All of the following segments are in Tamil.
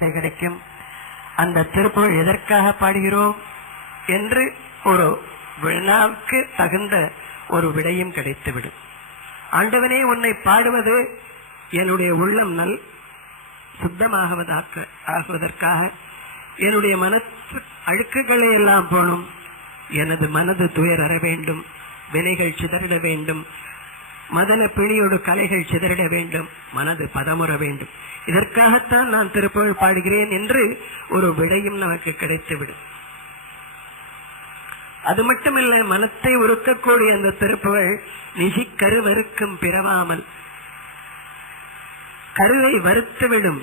கிடைக்கும். அந்த திருப்புகழ் எதற்காக பாடுகிறோம் என்று ஒரு வினாவுக்கு தகுந்த ஒரு விடையும் கிடைத்துவிடும். ஆண்டவனே, உன்னை பாடுவது என்னுடைய உள்ளம் சுத்தமாகுவதற்காக, என்னுடைய மனத்து அழுக்குகளை எல்லாம் போலும், எனது மனது துயர் அற வேண்டும், வினைகள் சிதறிட வேண்டும், மதன பிணியோடு கலைகள் சிதறிட வேண்டும், மனது பதமுற வேண்டும், இதற்காகத்தான் நான் திருப்புகழ் பாடுகிறேன் என்று ஒரு விடையும் நமக்கு கிடைத்துவிடும். அது மட்டுமல்ல, மனத்தை உருக்கக்கூடிய அந்த திருப்புகழ் நிசி கருவருக்கும் பிறவாமல் கருவை வறுத்துவிடும்.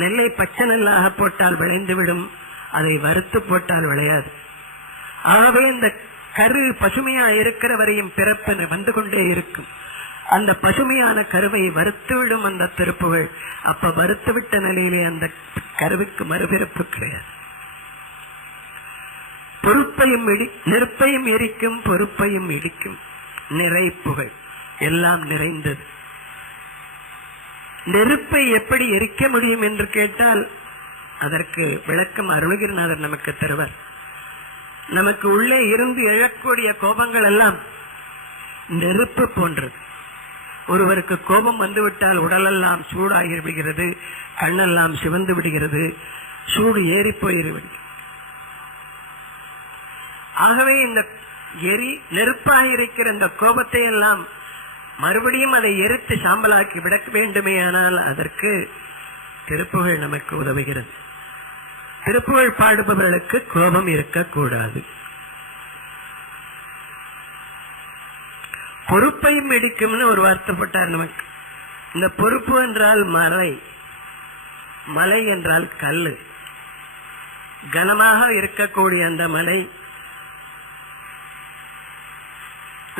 நெல்லை பச்சை நெல்லாக போட்டால் விளைந்துவிடும், அதை வறுத்து போட்டால் விளையாது. ஆகவே இந்த கரு பசுமையா இருக்கிற வரையும் பிறப்பு வந்து கொண்டே இருக்கும். அந்த பசுமையான கருவை வறுத்துவிடும் அந்த திருப்புகழ். அப்ப வறுத்துவிட்ட நிலையிலே அந்த கருவுக்கு மறுபிறப்பு கிடையாது. பொறுப்பையும் நெருப்பையும் எரிக்கும், பொறுப்பையும் இடிக்கும், நிறை புகழ் எல்லாம் நிறைந்தது. நெருப்பை எப்படி எரிக்க முடியும் என்று கேட்டால் அதற்கு விளக்கம் அருணகிரிநாதர் நமக்கு தருவார். நமக்கு உள்ளே இருந்து எழக்கூடிய கோபங்கள் எல்லாம் நெருப்பு போன்றது. ஒருவருக்கு கோபம் வந்துவிட்டால் உடலெல்லாம் சூடாகி விடுகிறது, கண்ணெல்லாம் சிவந்து விடுகிறது, சூடு ஏறி போயிருவிடுகிறது. ஆகவே இந்த நெருப்பாக இருக்கிற இந்த கோபத்தை எல்லாம் மறுபடியும் அதை எரித்து சாம்பலாக்கி விட வேண்டுமே. ஆனால் அதற்கு திருப்புகழ் நமக்கு உதவுகிறது. திருப்புகழ் பாடுபவர்களுக்கு கோபம் இருக்கக்கூடாது. பொறுப்பையும் இடிக்கும்னு ஒரு வருத்தப்பட்டார் நமக்கு. இந்த பொறுப்பு என்றால் மலை, மலை என்றால் கல்லு. கனமாக இருக்கக்கூடிய அந்த மலை,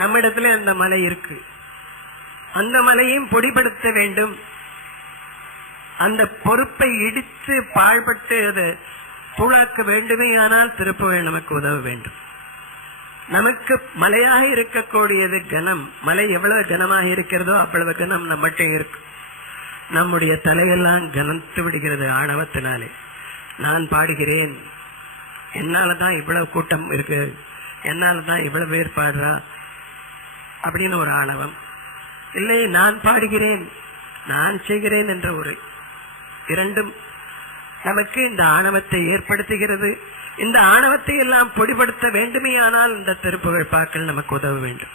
நம்மிடத்துல அந்த மலை இருக்கு, அந்த மலையும் பொடிபடுத்த வேண்டும். அந்த பொறுப்பை இடித்து பாழ்பட்டு அதை தூளாக்க வேண்டுமே. ஆனால் திருப்புகழ் நமக்கு உதவ வேண்டும். நமக்கு மலையாக இருக்கக்கூடியது கனம். மலை எவ்வளவு கனமாக இருக்கிறதோ அவ்வளவு கனம் நம்மகிட்ட இருக்கு. நம்முடைய தலையெல்லாம் கனத்து விடுகிறது ஆணவத்தினாலே. நான் பாடுகிறேன், என்னாலதான் இவ்வளவு கூட்டம் இருக்கு, என்னாலதான் இவ்வளவு பேர் பாடுறா அப்படின்னு ஒரு ஆணவம். இல்லை, நான் பாடுகிறேன், நான் செய்கிறேன் என்ற ஒரு இரண்டும் நமக்கு இந்த ஆணவத்தை ஏற்படுத்துகிறது. இந்த ஆணவத்தை எல்லாம் பொடிபடுத்த வேண்டுமே. ஆனால் இந்த திருப்புகழ் பாக்கள் நமக்கு உதவ வேண்டும்.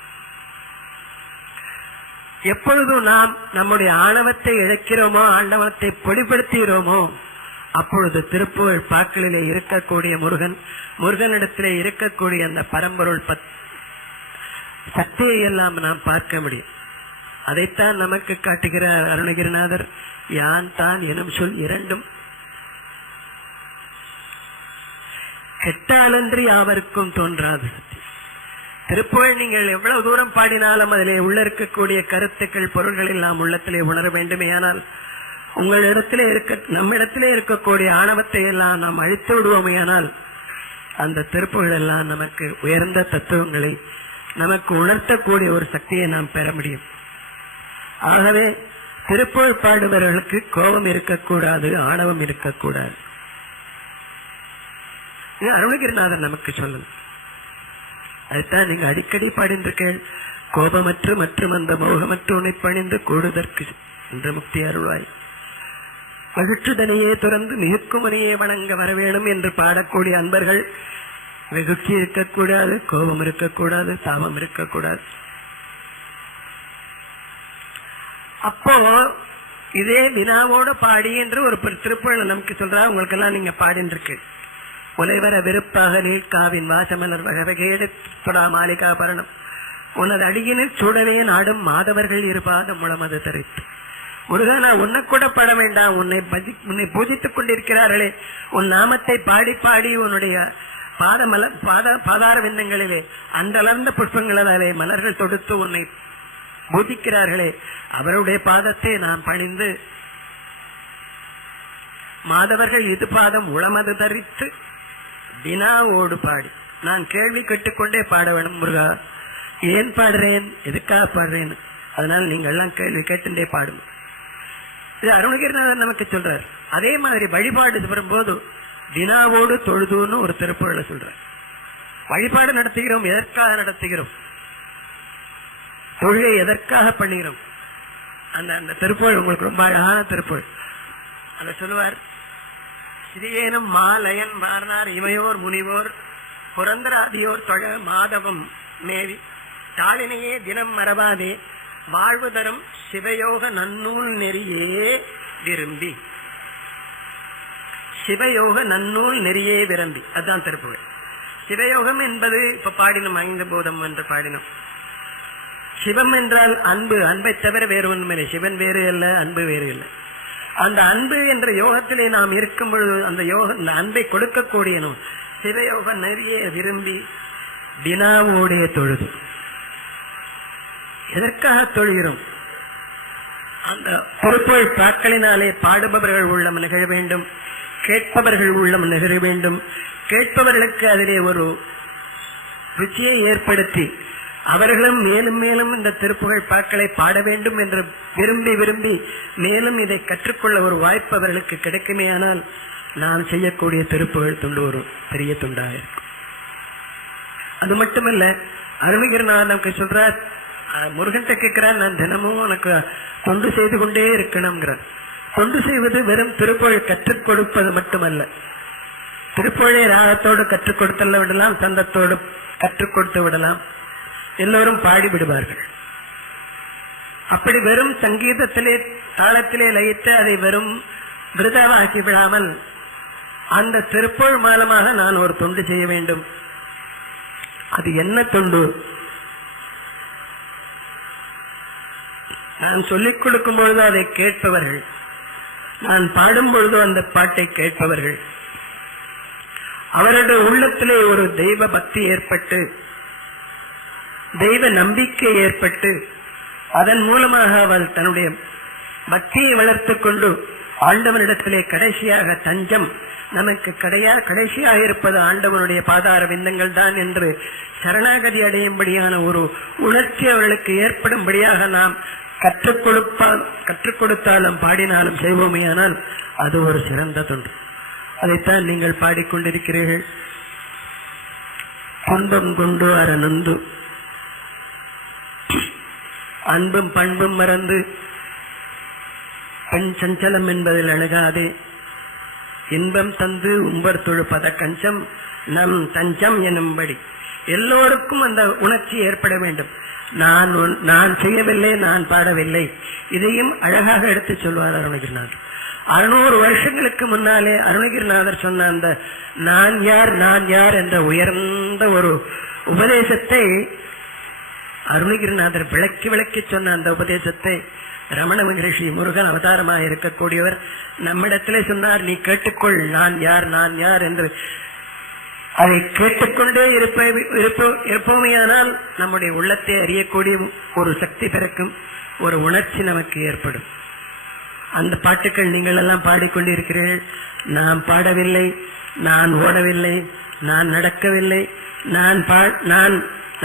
எப்பொழுதும் நாம் நம்முடைய ஆணவத்தை இழக்கிறோமோ, ஆண்டவத்தை பொடிபடுத்துகிறோமோ, அப்பொழுது திருப்புகழ் பாக்களிலே இருக்கக்கூடிய முருகனிடத்திலே இருக்கக்கூடிய அந்த பரம்பொருள் சக்தியை எல்லாம் நாம் பார்க்க முடியும். அதைத்தான் நமக்கு காட்டுகிறார் அருணகிரிநாதர். யான் தான் எனும் சொல் இரண்டும் கெட்டாலன்றி யாவருக்கும் தோன்றாது சக்தி. திருப்புகழ் நீங்கள் எவ்வளவு தூரம் பாடினாலும் அதிலே உள்ள இருக்கக்கூடிய கருத்துக்கள், பொருள்கள் எல்லாம் உள்ளத்திலே உணர வேண்டுமேயானால் உங்களிடத்திலே நம்மிடத்திலே இருக்கக்கூடிய ஆணவத்தை எல்லாம் நாம் அழித்து விடுவோமேயானால் அந்த திருப்புகழ் எல்லாம் நமக்கு உயர்ந்த தத்துவங்களை நமக்கு உணர்த்தக்கூடிய ஒரு சக்தியை நாம் பெற முடியும். ஆகவே திருப்புகழ் பாடுபவர்களுக்கு கோபம் இருக்கக்கூடாது, ஆணவம் இருக்கக்கூடாது. அருணகிரிநாதர் நமக்கு சொல்லணும். அதுதான் நீங்க அடிக்கடி பாடின்றிருக்கேன். கோபமற்று மற்றும் அந்த மோகமற்று உன்னை பணிந்து கூடுதற்கு என்ற முக்தி அருள்வாய். மகிழ்ச்சிதனையே துறந்து மிகுக்குமனையே வணங்க வர வேணும் என்று பாடக்கூடிய அன்பர்கள் வெகுச்சி இருக்கக்கூடாது, கோபம் இருக்கக்கூடாது, தாபம் இருக்கக்கூடாது. அப்போ இதே வினாவோடு பாடி என்று ஒரு திருப்புகழ் நமக்கு சொல்றா. உங்களுக்கு எல்லாம் நீங்க பாடின்றிருக்கு. உலைவர விருப்பாக நீழ்காவின் வாசமலர் வகவகேடு தொடா மாளிகா பரணம் உனது அடியினில் சூடவே நாடும் மாதவர்கள் இருபாதம் முழமது தரித்து. முருகனா, உன்னை கூட பாட வேண்டாம், உன்னை பூஜித்துக் கொண்டிருக்கிறார்களே, உன் நாமத்தை பாடி பாடி உன்னுடைய பாதார விண்ணங்களிலே அந்தளர்ந்த புஷ்பங்களாலே மலர்கள் தொடுத்து உன்னை பூஜிக்கிறார்களே, அவருடைய பாதத்தை நான் பணிந்து மாதவர்கள் இது பாதம் உளமது தரித்து வினாவோடு பாடி நான் கேள்வி கேட்டுக்கொண்டே பாட வேணும். முருகா, ஏன் பாடுறேன், எதுக்காக பாடுறேன், அதனால நீங்க எல்லாம் கேள்வி கேட்டுட்டே பாடுங்க. இது அருணகிரிநாதர் நமக்கு சொல்றார். அதே மாதிரி வழிபாடு வரும்போது வினாவோடு தொழுதுன்னு ஒரு திருப்புகழை சொல்றார். வழிபாடு நடத்துகிறோம், எதற்காக நடத்துகிறோம்? தொழுகை எதற்காக பண்ணுகிறோம்? அந்த திருப்புகழ் உங்களுக்கு ரொம்ப அழகான திருப்புகழ். அத சொல்லுவார், சிறியேனும் மாலயன் மாறனார் இமையோர் முனிவோர் புரந்தராதியோர் தொழ மாதவம் மேவி தாளினையே தினம் மறவாதே வாழ்வு தரும் சிவயோக நன்னூல் நெறியே விரும்பி. சிவயோக நன்னூல் நெறியே விரும்பி, அதுதான் திருப்புகழ். சிவயோகம் என்பது இப்ப பாடினோம், 5 போதம் என்று பாடினோம். சிவம் என்றால் அன்பு, அன்பை தவிர வேறு ஒன்றுமில்லை. சிவன் வேறு அல்ல, அன்பு வேறு இல்லை. அந்த அன்பு என்ற யோகத்திலே நாம் இருக்கும் பொழுது அந்த அன்பை கொடுக்கக்கூடிய சிவயோக நெறிய விரும்பி வினாவோடைய தொழுது. எதற்காக தொழுகிறோம்? அந்த திருப்புகழ் பாக்களினாலே பாடுபவர்கள் உள்ளம் நிகழ வேண்டும், கேட்பவர்கள் உள்ளம் நிகழ வேண்டும். கேட்பவர்களுக்கு அதிலே ஒரு ருச்சியை ஏற்படுத்தி அவர்களும் மேலும் மேலும் இந்த திருப்புகழ் பாக்களை பாட வேண்டும் என்று விரும்பி விரும்பி மேலும் இதை கற்றுக்கொள்ள ஒரு வாய்ப்பு அவர்களுக்கு கிடைக்குமேயானால் நான் செய்யக்கூடிய திருப்புகழ் துண்டு ஒரு பெரிய துண்டாக இருக்கும். அது மட்டுமல்ல, அருணகிரிநாதர் நமக்கு சொல்றார், முருகன்கிட்ட கேட்கிறார், நான் தினமும் உனக்கு தொண்டு செய்து கொண்டே இருக்கணும்ங்கிறார். தொண்டு செய்வது வெறும் திருப்புகழ் கற்றுக் கொடுப்பது மட்டுமல்ல, திருப்புகழை ராகத்தோடு கற்றுக் கொடுத்தல்ல விடலாம், சந்தத்தோடு கற்றுக் கொடுத்து விடலாம், எல்லோரும் பாடி விடுவார்கள். அப்படி வெறும் சங்கீதத்திலே தாளத்திலே லயித்து அதை வெறும் விருதாவாக்கி விடாமல் அந்த திருப்புகழ் மூலமாக நான் ஒரு தொண்டு செய்ய வேண்டும். அது என்ன தொண்டு? நான் சொல்லிக் கொடுக்கும் பொழுது அதை கேட்பவர்கள், நான் பாடும் பொழுது அந்த பாட்டை கேட்பவர்கள், அவருடைய உள்ளத்திலே ஒரு தெய்வ பக்தி ஏற்பட்டு தெய்வ நம்பிக்கை ஏற்பட்டு அதன் மூலமாக அவள் தன்னுடைய பக்தியை வளர்த்துக் கொண்டு ஆண்டவனிடத்திலே கடைசியாக தஞ்சம் நமக்கு கடைசியாக இருப்பது ஆண்டவனுடைய பாதார விந்தங்கள் தான் என்று சரணாகதி அடையும்படியான ஒரு உணர்ச்சி அவர்களுக்கு ஏற்படும்படியாக நாம் கற்றுக் கொடுத்தாலும் பாடினாலும் செய்வோமேயானால் அது ஒரு சிறந்த தொண்டு. அதைத்தான் நீங்கள் பாடிக்கொண்டிருக்கிறீர்கள். துன்பம் கொண்டு அரணந்து அன்பும் பண்பும் மறந்து பெண் சஞ்சலம் என்பதில் அணுகாதே இன்பம் தந்து உம்பர் தொழுப்பத கஞ்சம் நம் தஞ்சம் எனும்படி எல்லோருக்கும் அந்த உணர்ச்சி ஏற்பட வேண்டும். நான் செய்யவில்லை, நான் பாடவில்லை. இதையும் அழகாக எடுத்து சொல்வார் அருணகிரிநாதர். 600 வருஷங்களுக்கு முன்னாலே அருணகிரிநாதர் சொன்ன அந்த நான் யார் என்ற உயர்ந்த ஒரு உபதேசத்தை அருணகிரிநாதர் விளக்கி சொன்ன அந்த உபதேசத்தை ரமண மகரிஷி முருகன் அவதாரமாக இருக்கக்கூடியவர் நம்மிடத்திலே சொன்னார், நீ கேட்டுக்கொள், நான் யார் என்று. அதை கேட்டுக்கொண்டே இருப்போமையானால் நம்முடைய உள்ளத்தை அறியக்கூடிய ஒரு சக்தி பிறக்கும், ஒரு உணர்ச்சி நமக்கு ஏற்படும். அந்த பாட்டுக்கள் நீங்கள் எல்லாம் பாடிக்கொண்டிருக்கிறீர்கள். நான் பாடவில்லை, நான் ஓடவில்லை, நான் நடக்கவில்லை, நான்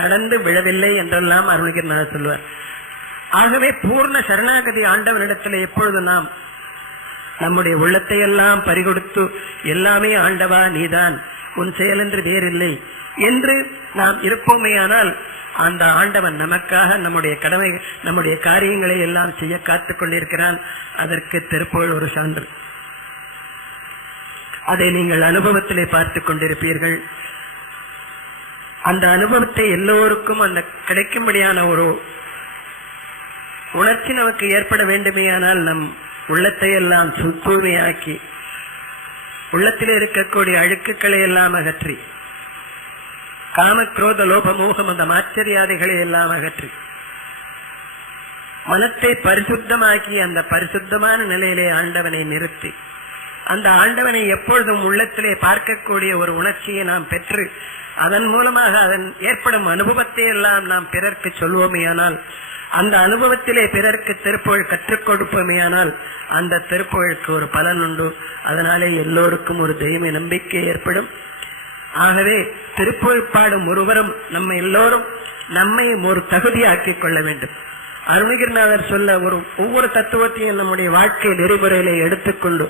நடந்து விழவில்லை என்றெல்லாம் அருணகிரிநாதர் சொல்வார். ஆகவே பூர்ண சரணாகதி ஆண்டவனிடத்தில் எப்பொழுது நாம் நம்முடைய உள்ளத்தை எல்லாம் பறிகொடுத்து எல்லாமே ஆண்டவா நீதான், உன் செயல் என்று வேறில்லை என்று நாம் இருப்போமேயானால் அந்த ஆண்டவன் நமக்காக நம்முடைய கடமை நம்முடைய காரியங்களை எல்லாம் செய்ய காத்துக் கொண்டிருக்கிறான். அதற்கு திருப்புகழ் ஒரு சான்று. அதை நீங்கள் அனுபவத்திலே பார்த்துக் கொண்டிருப்பீர்கள். அந்த அனுபவத்தை எல்லோருக்கும் அந்த கிடைக்கும்படியான ஒரு உணர்ச்சி நமக்கு ஏற்பட வேண்டுமேயானால் நம் உள்ளத்தை எல்லாம் தூய்மையாக்கி உள்ளத்தில் இருக்கக்கூடிய அழுக்குகளை எல்லாம் அகற்றி காம குரோத லோப மோகம் அந்த ஆச்சரியாதைகளை எல்லாம் அகற்றி மனத்தை பரிசுத்தமாக்கி அந்த பரிசுத்தமான நிலையிலே ஆண்டவனை நிறுத்தி அந்த ஆண்டவனை எப்பொழுதும் உள்ளத்திலே பார்க்கக்கூடிய ஒரு உணர்ச்சியை நாம் பெற்று அதன் மூலமாக அதன் ஏற்படும் அனுபவத்தை எல்லாம் நாம் பிறர்க்கு சொல்வோமேயானால் அந்த அனுபவத்திலே பிறர்க்கு திருப்புகழ் கற்றுக் கொடுப்போமேயானால் அந்த திருப்புகழுக்கு ஒரு பலன் உண்டு. அதனாலே எல்லோருக்கும் ஒரு தெய்வ நம்பிக்கை ஏற்படும். ஆகவே திருப்புகழ் பாடும் ஒருவரும் நம்ம எல்லோரும் நம்மை ஒரு தகுதியாக்கிக் கொள்ள வேண்டும். அருணகிரிநாதர் சொல்ல ஒவ்வொரு தத்துவத்தையும் நம்முடைய வாழ்க்கை நெறிமுறையில எடுத்துக்கொண்டு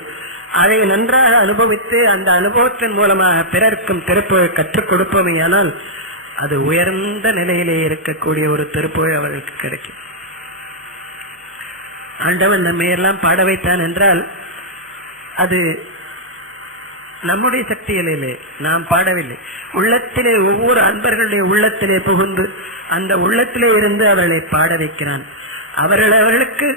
அதை நன்றாக அனுபவித்து அந்த அனுபவத்தின் மூலமாக பிறர்க்கும் திருப்புகழ் கற்றுக் கொடுப்போமேயானால் அது உயர்ந்த நிலையிலே இருக்கக்கூடிய ஒரு திருப்புகழ் அவர்களுக்கு கிடைக்கும். ஆண்டவன் நம்மை எல்லாம் பாட வைத்தான் என்றால் அது நம்முடைய சக்தியிலே நாம் பாடவில்லை. உள்ளத்திலே ஒவ்வொரு அன்பர்களுடைய உள்ளத்திலே புகுந்து அந்த உள்ளத்திலே இருந்து அவளை பாட வைக்கிறான். அவர்களுக்கு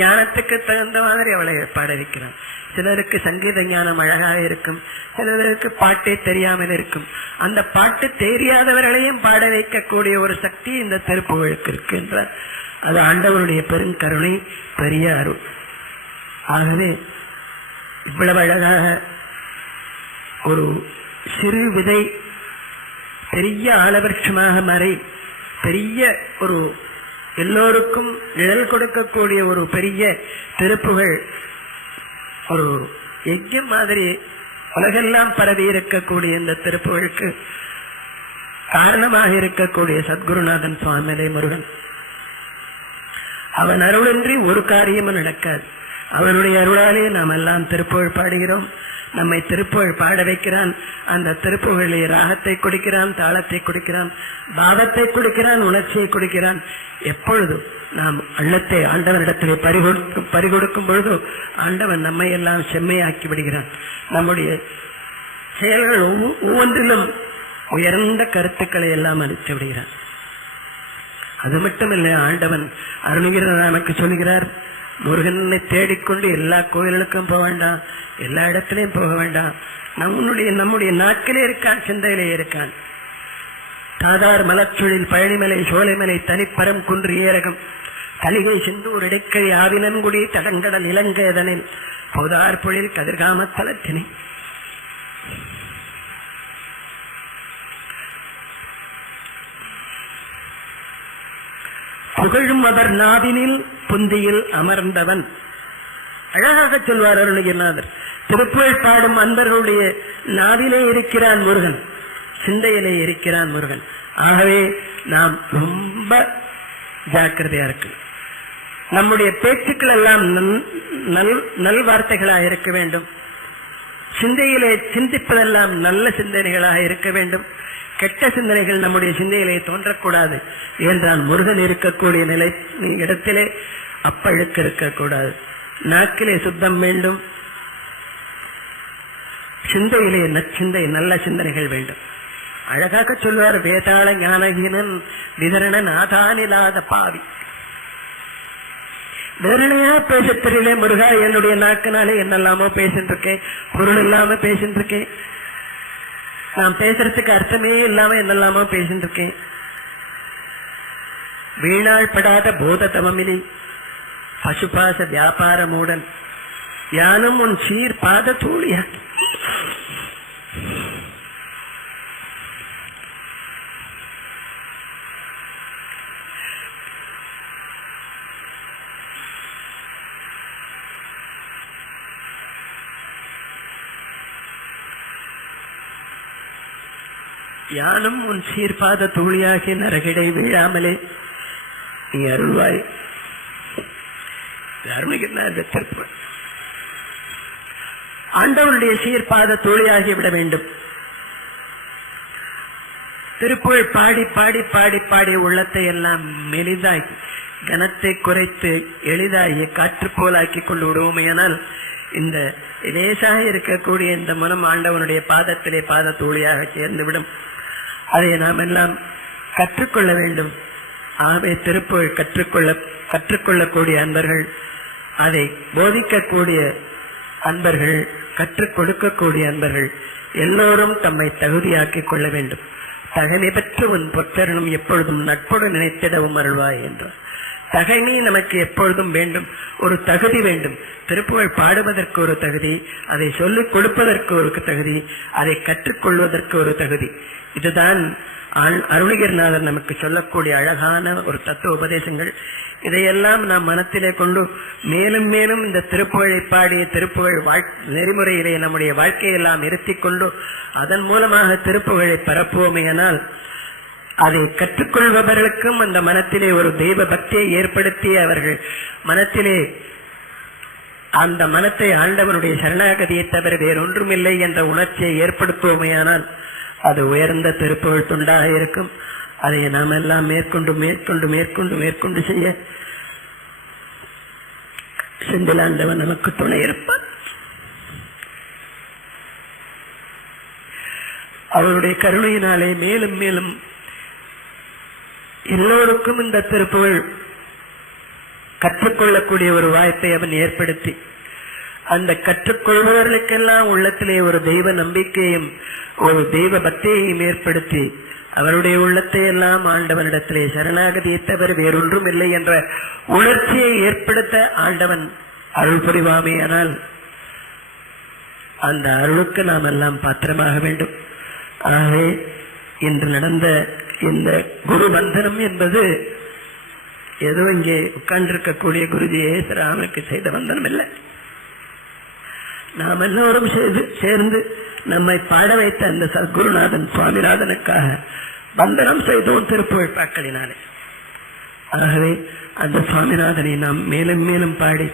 ஞானத்துக்கு தகுந்த மாதிரி அவளை பாட வைக்கிறான். சிலருக்கு சங்கீத ஞானம் அழகாக இருக்கும், சிலருக்கு பாட்டே தெரியாமல் இருக்கும். அந்த பாட்டு தெரியாதவர்களையும் பாட வைக்கக்கூடிய ஒரு சக்தி இந்த திருப்புகழுக்கு இருக்கு என்றால் அது ஆண்டவனுடைய பெருங்கருணை, பெரிய அருள். ஆகவே இவ்வளவு அழகாக ஒரு சிறு விதை பெரிய ஆலவிருட்சமாக மாறி பெரிய ஒரு எல்லோருக்கும் நிழல் கொடுக்கக்கூடிய ஒரு பெரிய திருப்புகழ் ஒரு யஜ்ஞம் மாதிரி உலகெல்லாம் பரவி இருக்கக்கூடிய இந்த திருப்புகழுக்கு காரணமாக இருக்கக்கூடிய சத்குருநாதன் சுவாமிலே முருகன். அவன் அருளின்றி ஒரு காரியமும் நடக்காது. அவனுடைய அருளாலே நாம் எல்லாம் திருப்புகழ் பாடுகிறோம். நம்மை திருப்புகழ் பாட வைக்கிறான். அந்த திருப்புகழை ராகத்தை கொடுக்கிறான், தாளத்தை கொடுக்கிறான், பாவத்தை கொடுக்கிறான், உணர்ச்சியை கொடுக்கிறான். எப்பொழுதும் நாம் உள்ளத்தை ஆண்டவனிடத்திலே பறிகொடுக்கும் பொழுது ஆண்டவன் நம்மை எல்லாம் செம்மையாக்கி விடுகிறான். நம்முடைய செயல்கள் ஒவ்வொன்றிலும் உயர்ந்த கருத்துக்களை எல்லாம் அளித்து விடுகிறான். அது மட்டுமில்லை, ஆண்டவன் அருணகிரிநாதர் நமக்கு சொல்கிறார், முருகனை தேடிக்கொண்டு எல்லா கோயிலுக்கும் போக வேண்டாம், எல்லா இடத்திலையும் போக வேண்டாம். நம்முடைய நாட்களே இருக்கான், சிந்தையிலே இருக்கான். தாதார் மலச்சொழில் பழனிமலை சோலைமலை தனிப்பரம் குன்று ஏரகம் கலிகை சிந்தூர் இடைக்கழி ஆவினன்குடி தடங்கடல் இலங்கைதனில் போதார் பொழில் கதிர்காம தலத்தினை புகழும் அவர் நாவினில் புந்தியில் அமர்ந்தவன். அழகாக சொல்வார் அருணகிரிநாதர். திருப்புகழ் பாடும் அன்பர்களுடைய நாவிலே இருக்கிறான் முருகன், சிந்தையிலே இருக்கிறான் முருகன். ஆகவே நாம் ரொம்ப ஜாக்கிரதையா இருக்கு. நம்முடைய பேச்சுக்கள் எல்லாம் நல்வார்த்தைகளாக இருக்க வேண்டும். சிந்தையிலே சிந்திப்பதெல்லாம் நல்ல சிந்தனைகளாக இருக்க வேண்டும். கெட்ட சிந்தனைகள் நம்முடைய சிந்தையிலே தோன்றக்கூடாது என்றால் முருகன் இருக்கக்கூடிய நிலை இடத்திலே அப்பழுக்கு இருக்கக்கூடாது. நாக்கிலே சுத்தம் வேண்டும், சிந்தையிலே நற்சிந்தை நல்ல சிந்தனைகள் வேண்டும். அழகாக சொல்வார், வேதாள ஞானகீனன் விதரணன் ஆதானில்லாத பாவி. வேறனையா பேச தெரியல முருகா, என்னுடைய நாக்கினாலே என்னெல்லாமோ பேசிட்டு இருக்கேன், பொருள் இல்லாம பேசிட்டு இருக்கேன், நான் பேசுறதுக்கு அர்த்தமே இல்லாம என்னெல்லாமோ பேசிட்டு இருக்கேன். வீணாள் படாத போத தவமினி பசுபாச வியாபார மூடன் யானும் உன் சீர் பாத தூளியா. யானும் உன் சீர்பாத தூளியாகி நரகிடை வீழாமலே நீ அருள்வாய். திருப்புகழ் ஆண்டவனுடைய சீர்பாத தூளியாகி விட வேண்டும். திருப்புகழ் பாடி பாடி பாடி பாடி உள்ளத்தை எல்லாம் மெலிதாகி கனத்தை குறைத்து எளிதாகி காற்று போலாக்கி கொண்டு விடுவோமையானால் இந்த லேசாக இருக்கக்கூடிய இந்த மனம் ஆண்டவனுடைய பாதத்திலே பாத தூளியாக சேர்ந்துவிடும். அதை நாம் எல்லாம் கற்றுக்கொள்ள வேண்டும். ஆகவே திருப்புகழ் கற்றுக்கொள்ளக்கூடிய அன்பர்கள், அதை போதிக்கக்கூடிய அன்பர்கள், கற்றுக் கொடுக்கக்கூடிய அன்பர்கள் எல்லோரும் தம்மை தகுதியாக்கிக் கொள்ள வேண்டும். தகமை பெற்று உன் பொற்றரணும் எப்பொழுதும் நட்போடு நினைத்திடவும் அருள்வாய் என்றார். தகைமை நமக்கு எப்பொழுதும் வேண்டும், ஒரு தகுதி வேண்டும். திருப்புகழ் பாடுவதற்கு ஒரு தகுதி, அதை சொல்லிக் கொடுப்பதற்கு ஒரு தகுதி, அதை கற்றுக்கொள்வதற்கு ஒரு தகுதி. இதுதான் அருணகிரிநாதர் நமக்கு சொல்லக்கூடிய அழகான ஒரு தத்துவ உபதேசங்கள். இதையெல்லாம் நாம் மனத்திலே கொண்டு மேலும் மேலும் இந்த திருப்புகழை பாடிய திருப்புகழ் நெறிமுறையிலே நம்முடைய வாழ்க்கையெல்லாம் இருத்திக் கொண்டு அதன் மூலமாக திருப்புகழை பரப்புவோமேயானால் அதை கற்றுக்கொள்பவர்களுக்கும் அந்த மனத்திலே ஒரு தெய்வ பக்தியை ஏற்படுத்தி அவர்கள் மனத்திலே அந்த மனத்தை ஆண்டவனுடைய சரணாகதியை தவிர வேறொன்றுமில்லை என்ற உணர்ச்சியை ஏற்படுத்துவோமையானால் அது உயர்ந்த திருப்புகழ் தொண்டாக இருக்கும். அதை நாம் எல்லாம் மேற்கொண்டு மேற்கொண்டு மேற்கொண்டு மேற்கொண்டு செய்ய செந்திலாண்டவன் நமக்கு துணை இருப்பான். அவருடைய கருணையினாலே மேலும் மேலும் எல்லோருக்கும் இந்த திருப்புகழ் கற்றுக்கொள்ளக்கூடிய ஒரு வாய்ப்பை அவன் ஏற்படுத்தி அந்த கற்றுக்கொள்பவர்களுக்கெல்லாம் உள்ளத்திலே ஒரு தெய்வ நம்பிக்கையும் ஒரு தெய்வ பக்தியையும் ஏற்படுத்தி அவருடைய உள்ளத்தை எல்லாம் ஆண்டவனிடத்திலே சரணாகதியை தவிர வேறொன்றும் இல்லை என்ற உணர்ச்சியை ஏற்படுத்த ஆண்டவன் அருள் புரிவாமையானால் அந்த அருளுக்கு நாம் எல்லாம் பாத்திரமாக வேண்டும். ஆகவே இன்று நடந்த இந்த குரு பந்தனம் என்பது ஏதோ இங்கே உட்கார்ந்திருக்கக்கூடிய குருஜியே ராமனுக்கு செய்த பந்தனம் இல்லை. நாம் எல்லோரும் சேர்ந்து நம்மை பாட வைத்த அந்த சத்குருநாதன் சுவாமிநாதனுக்காக பந்தனம் செய்தோம் திருப்புகழ் பாக்களினாலே. ஆகவே அந்த சுவாமிநாதனை நாம் மேலும் மேலும் பாடி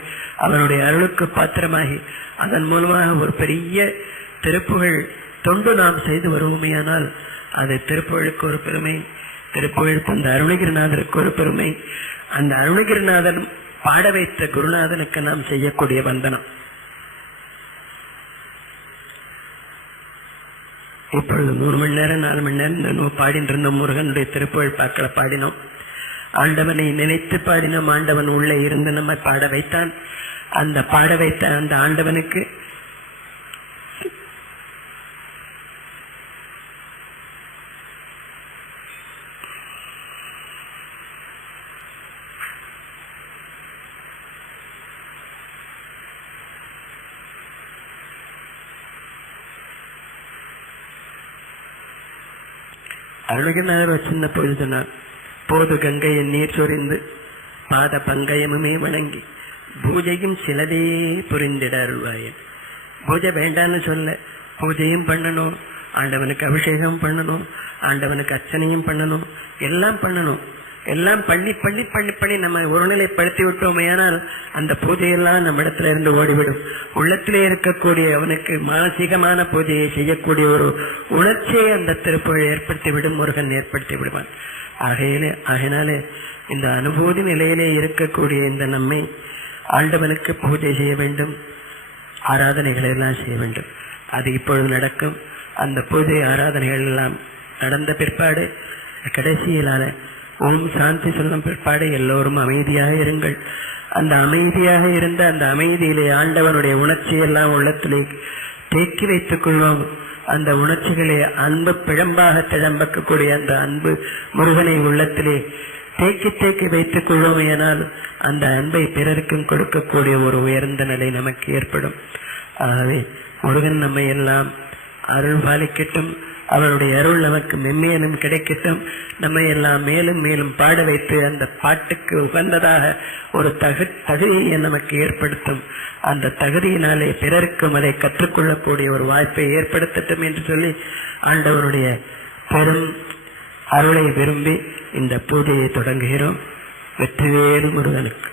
அவருடைய அருளுக்கு பாத்திரமாகி அதன் மூலமாக ஒரு பெரிய திருப்புகழ் தொண்டு நாம் செய்து வருவோமையானால் அது திருப்புகழுக்கு ஒரு பெருமை, திருப்புகழுக்கு அந்த அருணகிரிநாதருக்கு ஒரு பெருமை, அந்த அருணகிரிநாதன் பாட வைத்த குருநாதனுக்கு நாம் செய்யக்கூடிய வந்தனம். இப்பொழுது 3 மணி நேரம் 4 மணி நேரம் நம்ம பாடிட்டு இருந்தோம். முருகனுடைய திருப்புகழ் பாக்களை பாடினோம், ஆண்டவனை நினைத்து பாடினோம். ஆண்டவன் உள்ளே இருந்து நம்ம பாட வைத்தான். அந்த பாட வைத்த அந்த ஆண்டவனுக்கு அருணகிரிநாதர் சின்ன பொழுது சொன்னார், போது கங்கையின் நீர் சொரிந்து பாத பங்கயமுமே வணங்கி பூஜையும் சிலதே புரிந்திட அருள்வாயன். பூஜை வேண்டான்னு சொல்ல, பூஜையும் பண்ணணும், ஆண்டவனுக்கு அபிஷேகம் பண்ணணும், ஆண்டவனுக்கு அர்ச்சனையும் பண்ணணும், எல்லாம் பண்ணணும். எல்லாம் பண்ணி பண்ணி பண்ணி பண்ணி நம்ம ஒருநிலைப்படுத்தி விட்டோமையானால் அந்த பூஜையெல்லாம் நம்ம இடத்துல இருந்து ஓடிவிடும். உள்ளத்திலே இருக்கக்கூடிய அவனுக்கு மானசீகமான பூஜையை செய்யக்கூடிய ஒரு உணர்ச்சியை அந்த திருப்புகழ் ஏற்படுத்தி விடும், முருகன் ஏற்படுத்தி விடுவான். ஆகையினாலே இந்த அனுபூதி நிலையிலே இருக்கக்கூடிய இந்த நம்மை ஆண்டவனுக்கு பூஜை செய்ய வேண்டும், ஆராதனைகள் எல்லாம் செய்ய வேண்டும். அது இப்பொழுது நடக்கும். அந்த பூஜை ஆராதனைகள் எல்லாம் நடந்த பிற்பாடு கடைசியிலான ஓம் சாந்தி சொல்லும் பிற்பாடு எல்லோரும் அமைதியாக இருங்கள். அந்த அமைதியாக இருந்த அந்த அமைதியிலே ஆண்டவனுடைய உணர்ச்சியெல்லாம் உள்ளத்திலே தேக்கி வைத்துக் கொள்வோம். அந்த உணர்ச்சிகளை அன்பு பிழம்பாக திழம்பக்கக்கூடிய அந்த அன்பு முருகனை உள்ளத்திலே தேக்கி தேக்கி வைத்துக் கொள்வோமையானால் அந்த அன்பை பிறருக்கும் கொடுக்கக்கூடிய ஒரு உயர்ந்த நிலை நமக்கு ஏற்படும். ஆகவே முருகன் நம்மை எல்லாம் அருள் பாலிக்கட்டும், அவருடைய அருள் நமக்கு மென்மேலும் கிடைக்கட்டும். நம்மை எல்லாம் மேலும் மேலும் பாட வைத்து அந்த பாட்டுக்கு உகந்ததாக ஒரு தகுதியை நமக்கு ஏற்படுத்தும். அந்த தகுதியினாலே பிறருக்கும் அதை கற்றுக்கொள்ளக்கூடிய ஒரு வாய்ப்பை ஏற்படுத்தட்டும் என்று சொல்லி ஆண்டவனுடைய பெரும் அருளை விரும்பி இந்த பூஜையை தொடங்குகிறோம். வெற்றிவேல் முருகனுக்கு.